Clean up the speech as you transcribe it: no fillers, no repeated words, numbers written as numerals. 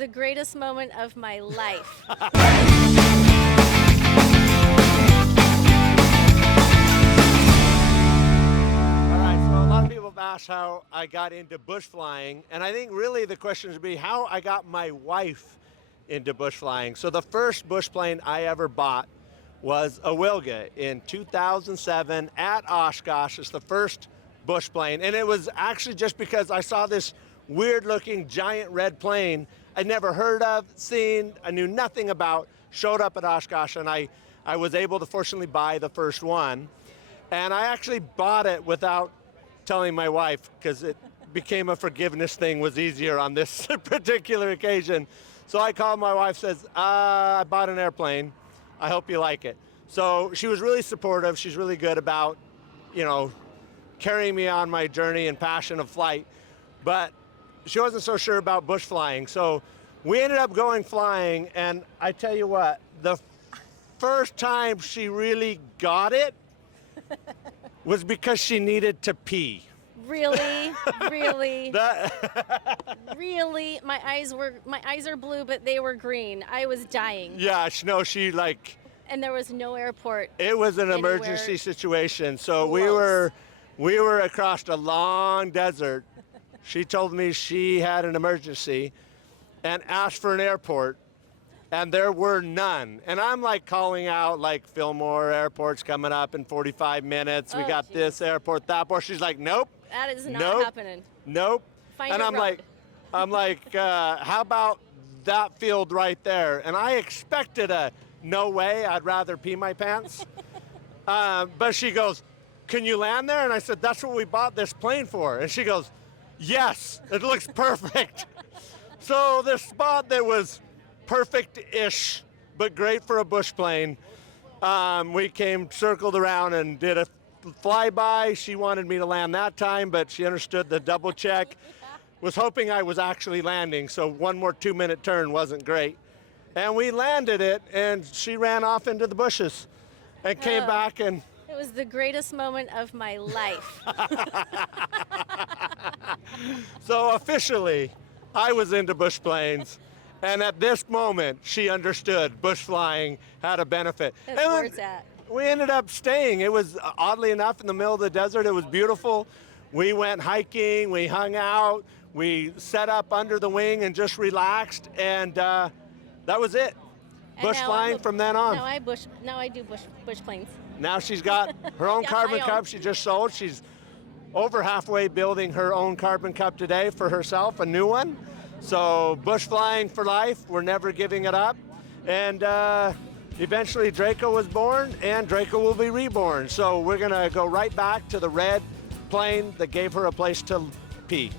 the greatest moment of my life. All right, so a lot of people have asked how I got into bush flying, and I think really the question would be how I got my wife into bush flying. So the first bush plane I ever bought was a Wilga in 2007 at Oshkosh. It's the first bush plane, and it was actually just because I saw this weird-looking giant red plane I'd never heard of, seen, I knew nothing about, showed up at Oshkosh, and I was able to fortunately buy the first one. And I actually bought it without telling my wife because it became a forgiveness thing, was easier on this particular occasion. So I called my wife, says, I bought an airplane. I hope you like it. So she was really supportive. She's really good about, carrying me on my journey and passion of flight. But she wasn't so sure about bush flying. So we ended up going flying. And I tell you what, the first time she really got it was because she needed to pee. Really? Really? Really? My eyes are blue, but they were green. I was dying. Yeah, no, And there was no airport. It was an anywhere emergency situation. So close. we were across a long desert. She told me she had an emergency and asked for an airport, and there were none. And I'm like calling out like Fillmore Airport's coming up in 45 minutes. We got this airport, that airport. She's like, nope. That is not happening. Nope. Find and a I'm road. like, how about that field right there? And I expected a no way, I'd rather pee my pants. But she goes, can you land there? And I said, that's what we bought this plane for. And she goes, yes, it looks perfect. So this spot that was perfect-ish, but great for a bush plane, we circled around and did a flyby. She wanted me to land that time, but she understood the double check. Was hoping I was actually landing, so one more 2-minute turn wasn't great. And we landed it, and she ran off into the bushes and came back and... It was the greatest moment of my life. So officially, I was into bush planes. And at this moment, she understood bush flying had a benefit. That's where it's at. We ended up staying. It was, oddly enough, in the middle of the desert. It was beautiful. We went hiking, we hung out, we set up under the wing and just relaxed, and that was it. Bush flying from then on. Now I do bush planes. Now she's got her own Carbon Cup she just sold. She's over halfway building her own Carbon Cup today for herself, a new one. So bush flying for life, we're never giving it up. And eventually Draco was born, and Draco will be reborn. So we're gonna go right back to the red plane that gave her a place to pee.